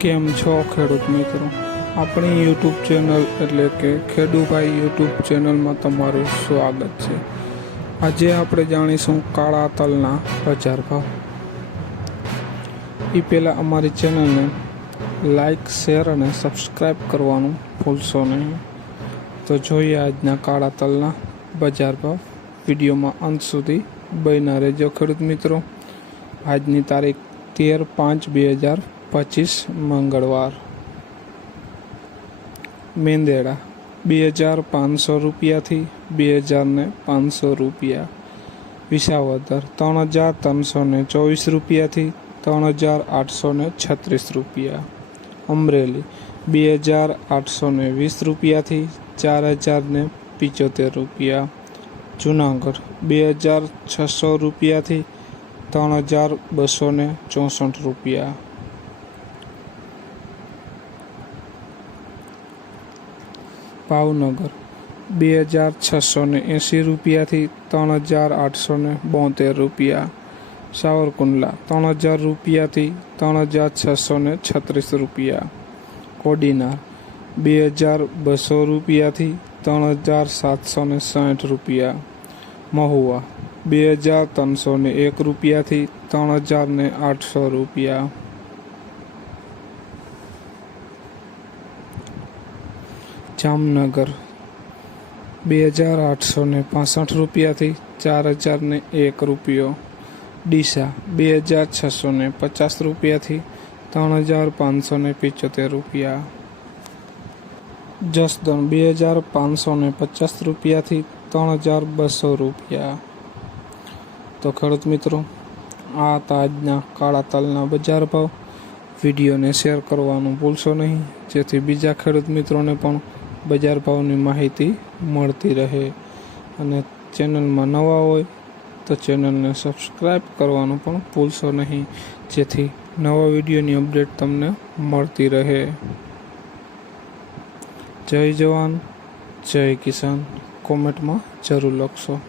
કેમ છો ખેડૂત મિત્રો? આપણી યુટ્યુબ ચેનલ એટલે કે ખેડૂભાઈ યુટ્યુબ ચેનલમાં તમારું સ્વાગત છે. આજે આપણે જાણીશું કાળા તલના બજાર ભાવ એ પહેલાં અમારી ચેનલને લાઈક શેર અને સબસ્ક્રાઈબ કરવાનું ભૂલશો નહીં. તો જોઈએ આજના કાળા તલના બજાર ભાવ વિડીયોમાં અંત સુધી બન્યા રહેજો ખેડૂત મિત્રો. આજની તારીખ તેર પાંચ બે હજાર પચીસ મંગળવાર મેંદેડા બે હજાર પાંચસો રૂપિયાથી બે હજાર ને પાંચસો રૂપિયા વિસાવદર ત્રણ હજાર ત્રણસો ને ચોવીસ રૂપિયાથી ત્રણ હજાર આઠસો ને છત્રીસ રૂપિયા અમરેલી બે હજાર આઠસો ને વીસ રૂપિયાથી ચાર હજાર ને પિચોતેર રૂપિયા જુનાગઢ બે હજાર છસો રૂપિયાથી ત્રણ હજાર બસો ને ચોસઠ રૂપિયા ભાવનગર. બે હજાર છસો ને એંસી રૂપિયાથી ત્રણ હજાર આઠસો ને બોતેર રૂપિયા. સાવરકુંડલા ત્રણ હજાર રૂપિયાથી ત્રણ હજાર છસો ને છત્રીસ રૂપિયા. કોડીનાર બે હજાર બસો રૂપિયાથી ત્રણ હજાર સાતસો ને સાઠ રૂપિયા. મહુવા બે હજાર ત્રણસો ને એક રૂપિયાથી ત્રણ હજાર ને આઠસો રૂપિયા. જામનગર. બે હજાર આઠસો ને પાસઠ રૂપિયાથી ચાર હજાર ને એક રૂપિયો. ડીસા, બે હજાર છસો ને પચાસ રૂપિયાથી ત્રણ હજાર પાંચસો ને પિચોતેર રૂપિયા. જસદણ, બે હજાર પાંચસો ને પચાસ રૂપિયાથી ત્રણ હજાર બસો રૂપિયા. તો ખેડૂત મિત્રો, આ હતા આજના કાળા તલના બજાર ભાવ. વિડીયોને શેર કરવાનું ભૂલશો નહીં. જેથી બીજા ખેડૂત મિત્રોને પણ બજાર ભાવની માહિતી મળતી રહે અને ચેનલમાં નવા હોય તો ચેનલને સબસ્ક્રાઈબ કરવાનું પણ ભૂલશો નહીં. જેથી નવા વિડીયોની અપડેટ તમને મળતી રહે. જય જવાન, જય કિસાન. કોમેન્ટમાં જરૂર લખશો.